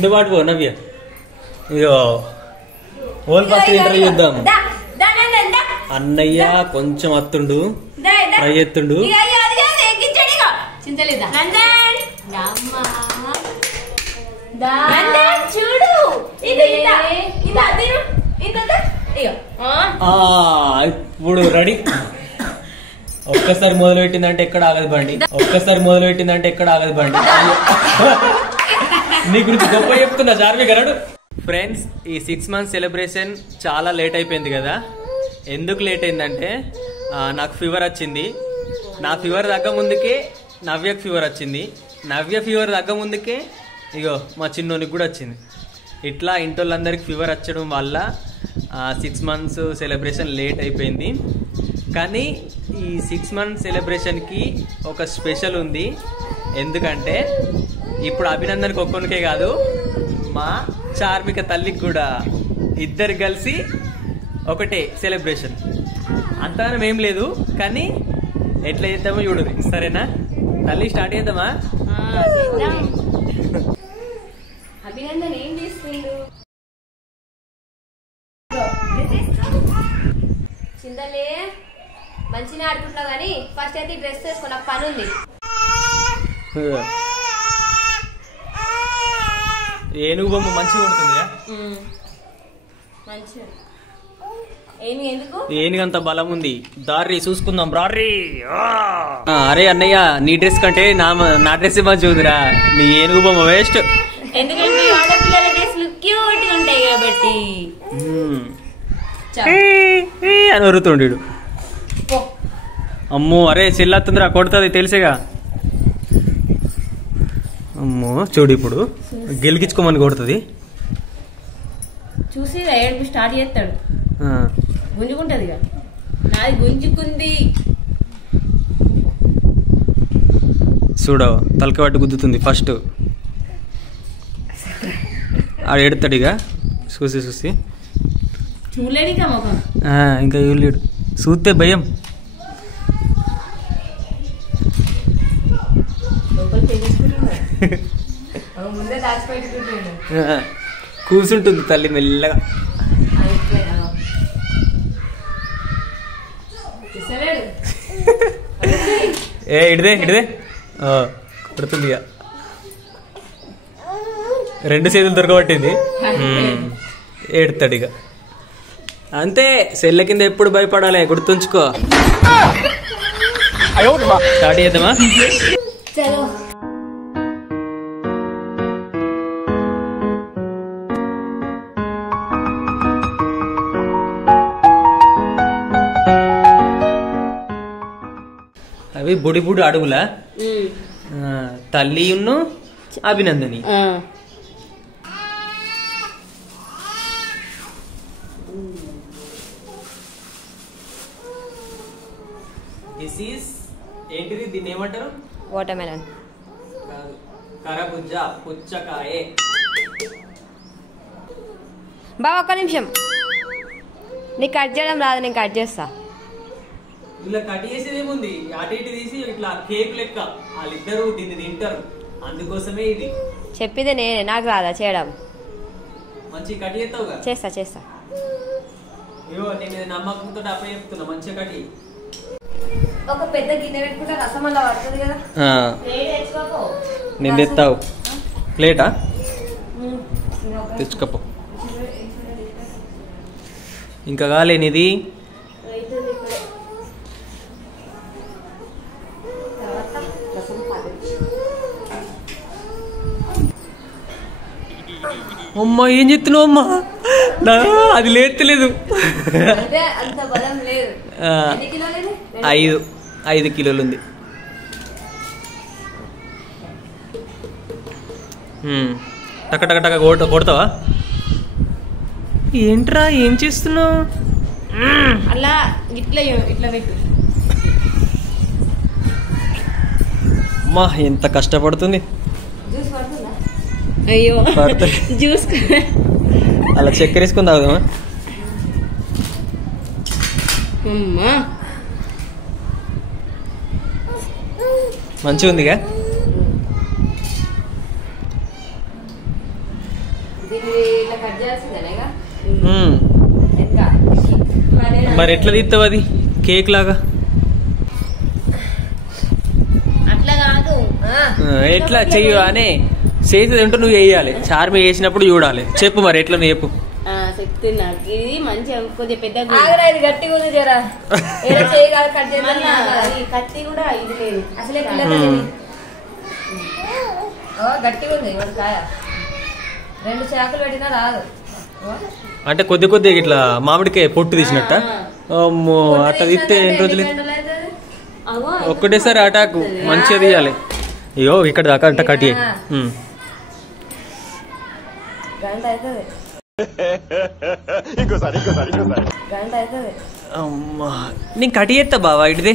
నువ్వు పాటు పో నవ్య. ఇగో ఓల్ ఫస్ట్ ఇంటర్వ్యూ చేద్దాం. అన్నయ్య కొంచెం అత్తుండు, ట్రై చేస్తుండు. చూడు ఇప్పుడు రెడీ. ఒక్కసారి మొదలు పెట్టిందంటే ఎక్కడ ఆగదు బండి, ఒక్కసారి మొదలు పెట్టిందంటే ఎక్కడ ఆగదు బండి. నీ గురించి గొప్ప చెప్తున్నా చార్మి గరడు. ఫ్రెండ్స్, ఈ 6 months సెలబ్రేషన్ చాలా లేట్ అయిపోయింది కదా. ఎందుకు లేట్ అయిందంటే నాకు ఫీవర్ వచ్చింది. నా ఫీవర్ తగ్గ ముందుకే నవ్యకు ఫీవర్ వచ్చింది. నవ్య ఫీవర్ తగ్గ ముందుకే ఇగో మా చిన్నోనికి కూడా వచ్చింది. ఇట్లా ఇంటోళ్ళందరికి ఫీవర్ వచ్చడం వల్ల 6 months సెలబ్రేషన్ లేట్ అయిపోయింది. కానీ ఈ 6 months సెలబ్రేషన్కి ఒక స్పెషల్ ఉంది. ఎందుకంటే ఇప్పుడు అభినందన్కి ఒక్కొనికే కాదు, మా చార్మిక తల్లికి కూడా ఇద్దరు కలిసి ఒకటే సెలబ్రేషన్. అంతగానం ఏం లేదు, కానీ ఎట్లా చేద్దామో చూడు. సరేనా తల్లి, స్టార్ట్ చేద్దామా? అభినందన్ ఏం చేస్తుండు? చిందలే మంచిగా ఆడుకుంటున్నావు కానీ ఫస్ట్ అయితే డ్రెస్ వేసుకో, నాకు పని ఉంది. ఏనుగు బొమ్మ మంచిగా ఉంటుంది. మంచిగా ఏమి ఎందుకు? ఏనుగంత బలం ఉంది. దారి చూసుకుందాం రారీ. అరే అన్నయ్య, నీ డ్రెస్ కంటే నా డ్రెస్ మంచిగా ఉందిరా. నీ ఏనుగు బొమ్మ వేస్ట్. ఎందుకంటే ఆడపిల్లల డ్రెస్లు క్యూట్ ఉంటాయి కాబట్టి. అని వరుతుండు. అమ్మో, అరే చెల్లత్తుందిరా, కొడుతుంది తెలిసేగా. అమ్మో చూడు, ఇప్పుడు గెలికించుకోమని కొడుతుంది. చూసి ఏడుపు స్టార్ట్ చేస్తాడు, గుంజుకుంటది. నాది గుంజుకుంది. చూడ తలకి పట్టు గుద్దుతుంది ఫస్ట్. ఆడు ఎడతాడు ఇక చూసి చూసి. చూడలేడు ఇంకా చూడలేడు, చూస్తే భయం. కూర్చుంటుంది తల్లి మెల్లగా. ఇడిదే కొడుతుంది ఇక. 2 చేతులు దొరకబట్టింది. ఏడుతాడు ఇక. అంతే, సెల్ల కింద ఎప్పుడు భయపడాలి, గుర్తుంచుకో. స్టార్ట్ చేద్దామా? అవి బుడి బుడి అడుగులా తల్లి ఉన్ను అభినందని. దిస్ ఈస్ ఏంటిది, దీన్ని ఏమంటారు? వాటర్మెలన్. కరబుజ్జ, పుచ్చకాయే. బావ ఒక్క నిమిషం, నీకు కట్ చేయడం రాదు, నేను కట్ చేస్తా. ఇలా కట్ చేసేది ఏముంది, అటు ఇటు తీసి ఇట్లా కేక్ లెక్క వాళ్ళిద్దరు దీన్ని తింటారు, అందుకోసమే ఇది. చెప్పింది నేనే, నాకు రాదా చేయడం? మంచిగా కట్ చేస్తావుగా? చేస్తా. ఇవో నేను నమ్మకంతో అప్ప చెప్తున్నా, మంచిగా కట్. ఒక పెద్ద గిన్నె పెట్టుకుంటే రసం అలా పడుతుంది కదా. నేను తెస్తావు ప్లేటా? తెచ్చుకోపో. ఇంకా కాలేనిది. అమ్మా ఏం చెప్తున్నావు అమ్మా? అది లేతలేదు. 5 కిలోలు ఉంది. టక టక టక కొడతావా? ఏంట్రా ఏం చేస్తున్నావు? అలా ఇట్లా పెట్టు. అమ్మా ఎంత కష్టపడుతుంది. అయ్యో జ్యూస్ అలా చక్కెర వేసుకుని తాగుదామా? మంచిగా ఉందిగా. మరి ఎట్లా తీస్తావు అది కేక్ లాగా? అట్లా కాదు, ఎట్లా చెయ్యు అనే చేసేది ఏంటో నువ్వు వేయాలి. చార్మి వేసినప్పుడు చూడాలి. చెప్పు మరి ఎట్లా నువ్వు చెప్పు. చెప్తున్నా, ఇది మంచిగా కొద్దిగా పెద్దగా ఇది గట్టిగా ఉంది జరా. కత్తి కూడా ఇది లేదు అసలే, గట్టిగా ఉంది కాయ. 2 చాకులు పెట్టినా రాదు. అంటే కొద్ది కొద్దిగా ఇట్లా మామిడికాయ పొట్టు తీసినట్ట. అమ్మో అట్లా తీస్తే ఎన్ని రోజులు? ఒక్కటేసారి అటాకు మంచిగా తీయాలి. అయ్యో ఇక్కడ దాకా అంట కట్టి. అమ్మా నేను కట్టి చేస్తా బావా ఇటుదే.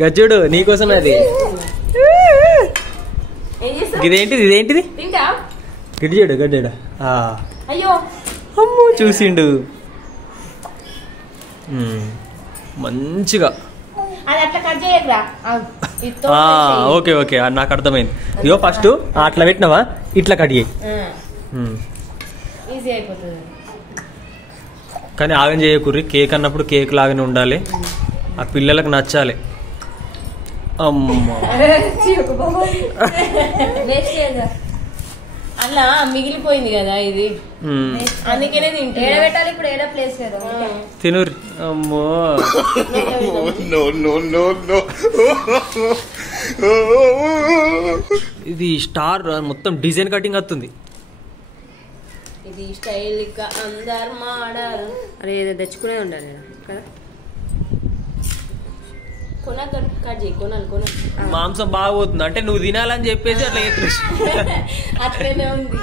గజ్జుడు నీకోసమే అది. ఇదేంటిది ఇదేంటిది గిడ్జాడు గడ్డాడు. అమ్మో చూసిండు మంచిగా. ఓకే ఓకే నాకు అర్థమైంది. ఇగో ఫస్ట్ అట్లా పెట్టినావా ఇట్లా కట్ చేయి. కానీ ఆగం చేయకూర్రి. కేక్ అన్నప్పుడు కేక్ లాగానే ఉండాలి. ఆ పిల్లలకు నచ్చాలి. అమ్మా అలా మిగిలిపోయింది కదా ఇది, అందుకనే పెట్టాలి. ఇప్పుడు ఏడా ప్లేస్ లేదు తినూరి. అమ్మో ఇది స్టార్ మొత్తం డిజైన్ కటింగ్ వస్తుంది. ఇది స్టైల్ గా అందరు మాడారు. అరే ఏదో తెచ్చుకునే ఉండాలి కదా. మాంసం బాగా పోతుంది అంటే నువ్వు తినాలని చెప్పేసి అట్లా అట్లనే ఉంది.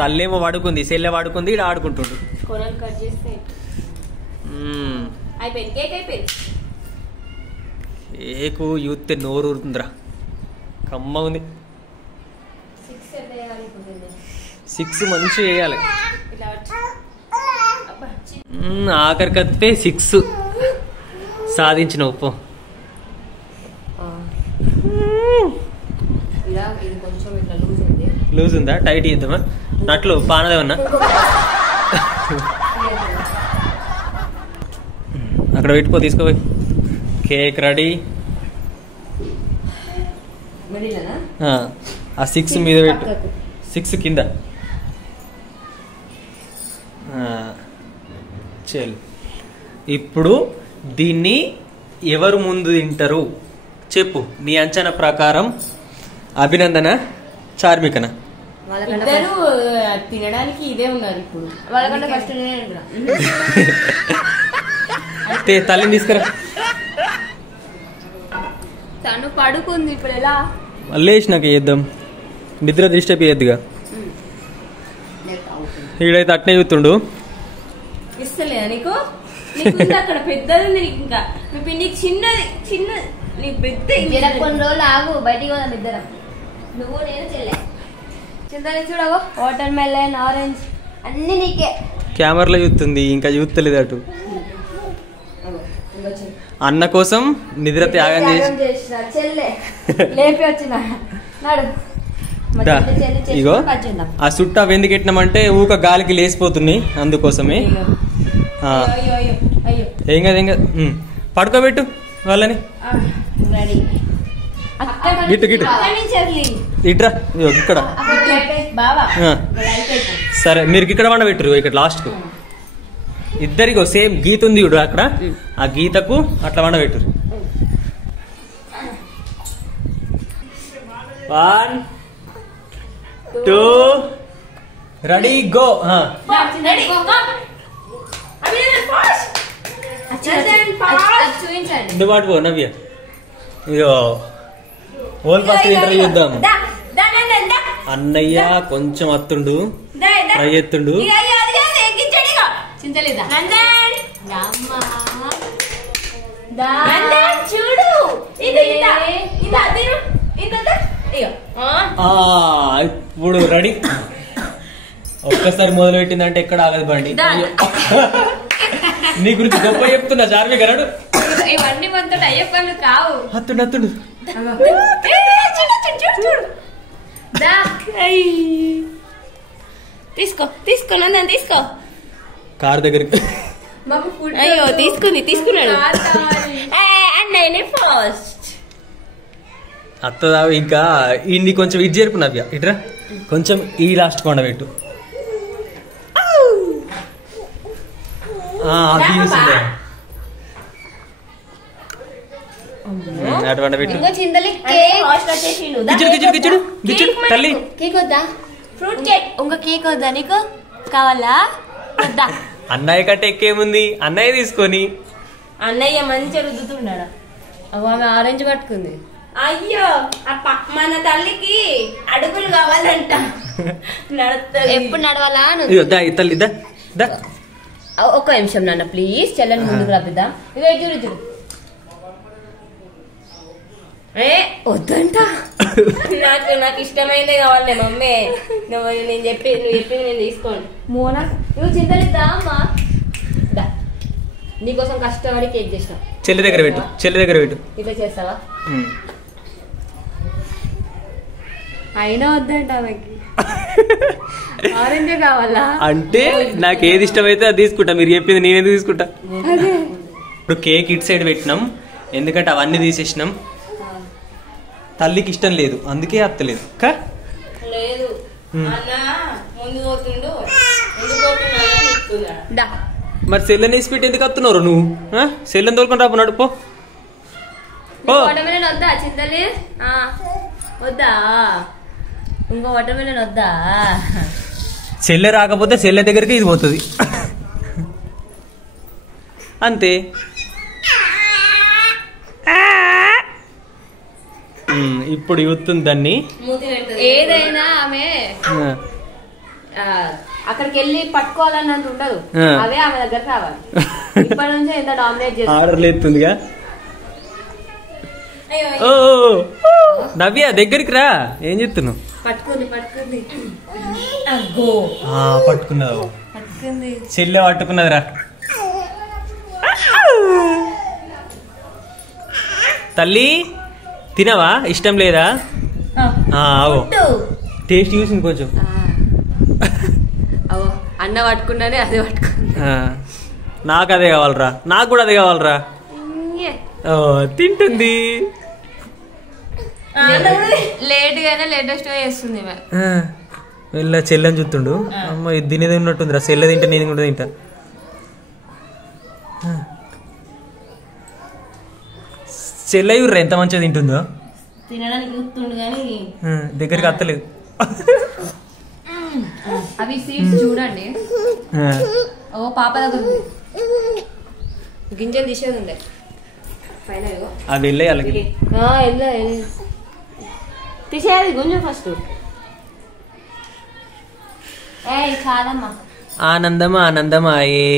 తల్లేమో వాడుకుంది, సెల్లె వాడుకుంది, ఇక్కడ ఆడుకుంటుండు. కొనలు కట్ చేస్తే అయిపోయింది. కేక్ అయిపోయింది. కేకు యూత్ నోరు ఊరుతుందిరా. కమ్మ ఉంది. 6 మంచిగా వేయాలి. ఆఖరి కత్తే 6 సాధించిన ఉప్పు. లూజ్ ఉందా? టైట్ చేద్దామా? నట్లు పానదేమన్నా అక్కడ పెట్టుకో. తీసుకోపోయి కేక్ రెడీ. ఆ 6 మీద పెట్టు. 6 కింద చల్. ఇప్పుడు దీన్ని ఎవరు ముందు తింటారు చెప్పు. నీ అంచనా ప్రకారం అభినందన చార్మికనా? తినడానికి ఇదే ఉన్నారు ఇప్పుడు. తల్లిని తీసుకురా. తను పడుకుంది ఇప్పుడు. ఎలా లేచినాక చేద్దాం. నిద్ర డిస్టర్బ్ చేయొద్దుగా. ఈడైతే అట్నే చూస్తుండు. ఇస్తలేదా నీకు? అక్కడ పెద్దది ఉంది. ఇంకా మీ పిండికి చిన్నది చిన్నది. నీకు పెద్ద కొన్ని రోజులు ఆగు. బయటికి పోదాం ఇద్దరం, నువ్వు నేను చెల్లె. చింతని చూడవు. వాటర్ మెలన్, ఆరెంజ్ అన్ని నీకే. కెమెరాలో చూస్తుంది, ఇంకా చూస్తలేదు అటు. అన్న కోసం నిద్ర త్యాగం చేసిన చెల్లె లేపి వచ్చిన నాడు. ఇగో ఆ చుట్టూ అవి ఎందుకు పెట్టినామంటే ఊక గాలికి లేసిపోతున్నాయి, అందుకోసమే. ఏం కాదు ఏం కాదు. పడుకోబెట్టు వాళ్ళని. గిట్టు గిట్టు ఇట్రా ఇక్కడ. సరే మీరు ఇక్కడ వండబెట్టరు. ఇక్కడ లాస్ట్ కు ఇద్దరికో సేమ్ గీత ఉంది చూడు అక్కడ. ఆ గీతకు అట్లా వండబెట్టరు. 1 2 రెడీ గో. నువ్వు పాటు పో నవ్య. ఇదో ఓల్ ఫస్ట్ ఇంటర్వ్యూ చూద్దాం. అన్నయ్య కొంచెం అత్తుండు, ట్రై చేస్తుండు. చూడు ఇప్పుడు రెడీ. ఒక్కసారి మొదలు పెట్టిందంటే ఎక్కడ ఆగదు బండి. నీ గురించి గొప్ప చెప్తున్నా జార్వి గరడు. ఇవన్నీ మనతో అయ్యే పనులు కావు. హత్తుడు హత్తుడు తీసుకో తీసుకో నందని తీసుకో. కార్ దగ్గరికి అయ్యో తీసుకున్నాడు. అన్నయ్యనే ఫస్ట్. అత్తదా ఇంకా ఇన్ని కొంచెం ఇది జరుపు నవ్య ఇట్రా కొంచెం ఈ లాస్ట్ కొండ పెట్టు. అటువంటి పెట్టు. గిచ్చుడు గిచ్చుడు గిచ్చుడు తల్లి. కేక్ వద్దా? Fruit cake. ఇంకో కేక్ వద్దా నీకు? కావాలా? వద్దా? అన్నయ్య కంటే ఎక్కేముంది, అన్నయ్య తీసుకొని. అన్నయ్య మంచిగా రుద్దుతున్నాడా? ఆమె ఆరెంజ్ పట్టుకుంది. అయ్యో మన తల్లికి అడుగులు కావాలంట. ఎప్పుడు నడవాలా? తల్లి ఒక్క నిమిషం నాన్న ప్లీజ్. చెల్లెని ముందుకు రప్పిద్దాం. చూడు వద్దంట. నాకు ఇష్టమైనదే కావాలి మమ్మీ. నువ్వు చెప్పింది నేను తీసుకోండి. మోనా నువ్వు చింతలిద్దా అమ్మా? నీకోసం కష్టపడి కేక్ చేసిన. చెల్లి దగ్గర పెట్టు. ఇట్లా చేస్తావా? అయినా వద్దంట ఆమెకి. ఆరెంజే కావాలా? అంటే నాకు ఏది ఇష్టమైతే అది తీసుకుంటా. మీరు చెప్పింది నేను ఎందుకు తీసుకుంటా? ఇప్పుడు కేక్ ఇటు సైడ్ పెట్టినాం ఎందుకంటే అవన్నీ తీసేసినాం. తల్లికి ఇష్టం లేదు అందుకే అత్తలేదు. లేదు మరి సెల్లని వేసి పెట్టి ఎందుకు అత్తున్నారు నువ్వు? సెల్లని తోలుకొని రాబోనాడు పో. వాటర్మెలన్ వద్దా చింతలే? వద్దా? ఇంకో వాటర్మెలన్ వద్దా? సెల్లె రాకపోతే సెల్లె దగ్గరికి ఇది పోతుంది అంతే. ఇప్పుడు యూతుంది దాన్ని. ఏదైనా ఆమె అక్కడికి వెళ్ళి పట్టుకోవాలన్నట్టు ఉండదు. అవే ఆమె దగ్గర కావాలి. ఇప్పటి నుంచే ఎంత డామినేట్ చేస్తుంది. ఆర్డర్లు ఎత్తుందిగా. ఓ నవ్య దగ్గరికి రా. ఏం చెప్తున్నావు? పట్టుకున్నదా? చెల్లె పట్టుకున్నదిరా. తల్లి తినవా? ఇష్టం లేదా? టేస్ట్ చూసింది కొంచెం. అన్న పట్టుకున్నానే అదే పట్టుకున్నా. నాకు అదే కావాలరా. నాకు కూడా అదే కావాలరా. తింటుంది. లేటెస్ట్ చేస్తుంది. వెళ్ళ చెల్లని చూస్తుండు. అమ్మ ఇది తినేది ఉన్నట్టుందిరా. చెల్లె తింటే నేను కూడా తింటా. చెల్లె యూర్రా ఎంత మంచిగా తింటుందో. తినడానికి చూస్తుండు కానీ దగ్గరికి అత్తలేదు. అవి సీడ్స్ చూడండి. ఓ పాప దగ్గర గింజలు తీసేది ఉండే పైన. అవి వెళ్ళేయాలి. తీసేయాలి గుంజ ఫస్ట్. కాదమ్మా. ఆనందమాయే.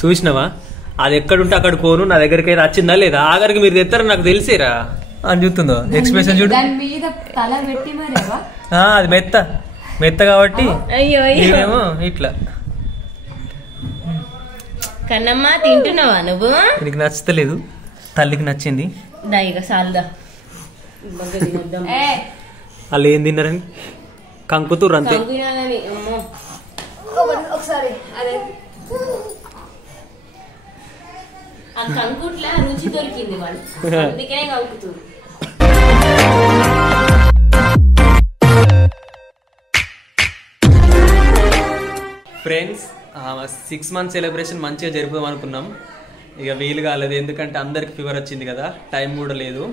చూసినావా? అది ఎక్కడుంటే అక్కడ పోను. నా దగ్గరికి అయితే వచ్చిందా లేదా? ఆఖరికి మీరు తెస్తారని నాకు తెలిసేరా అని చూస్తుందో. ఎక్స్ప్రెషన్ చూడు. అది మెత్త కాబట్టి నేనేమో ఇట్లా. కన్నమ్మ తింటున్నావా నువ్వు? నీకు నచ్చలేదు, తల్లికి నచ్చింది. వాళ్ళు ఏం తిన్నారని కంకుతూరు అంతే. ఒకసారి అదే ఆ కంకుట్లా రుచి దొరికింది వాళ్ళు, అందుకనే కంకుతూరు. ఫ్రెండ్స్ 6 months సెలబ్రేషన్ మంచిగా జరుపుదాం అనుకున్నాం. ఇక వీలు కాలేదు, ఎందుకంటే అందరికి ఫీవర్ వచ్చింది కదా, టైం కూడా లేదు.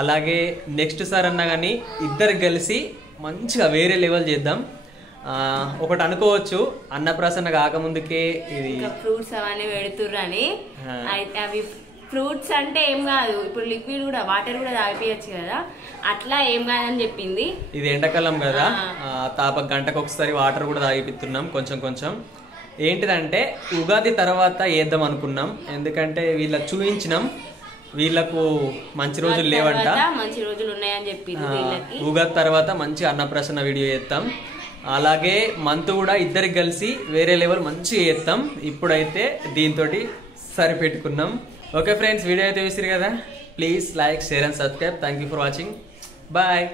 అలాగే నెక్స్ట్ సార్ అన్నా కానీ ఇద్దరికి కలిసి మంచిగా వేరే లెవెల్ చేద్దాం. ఒకటి అనుకోవచ్చు, అన్నప్రాసన్న కాకముందుకే ఇది ఫ్రూట్స్ అవన్నీ పెడుతుర్రు అని. అవి ఫ్రూట్స్ అంటే ఏం కాదు, ఇప్పుడు లిక్విడ్ కూడా వాటర్ కూడా తాగిపోయచ్చు కదా, అట్లా ఏం కాదని చెప్పింది. ఇది ఎండాకాలం కదా, గంటకు ఒకసారి వాటర్ కూడా తాగిపిస్తున్నాం కొంచెం కొంచెం. ఏంటిదంటే ఉగాది తర్వాత వేద్దాం అనుకున్నాం, ఎందుకంటే వీళ్ళకి చూపించినాం, వీళ్ళకు మంచి రోజులు లేవంట, మంచి రోజులు ఉన్నాయని చెప్పింది. ఉగాది తర్వాత మంచి అన్నప్రాసన్న వీడియో చేస్తాం. అలాగే మంత్ కూడా ఇద్దరికి కలిసి వేరే లెవెల్ మంచిగా చేస్తాం. ఇప్పుడైతే దీంతో సరిపెట్టుకున్నాం. ఓకే ఫ్రెండ్స్, వీడియో అయితే చూసారు కదా. Please like, share and subscribe. Thank you for watching. Bye.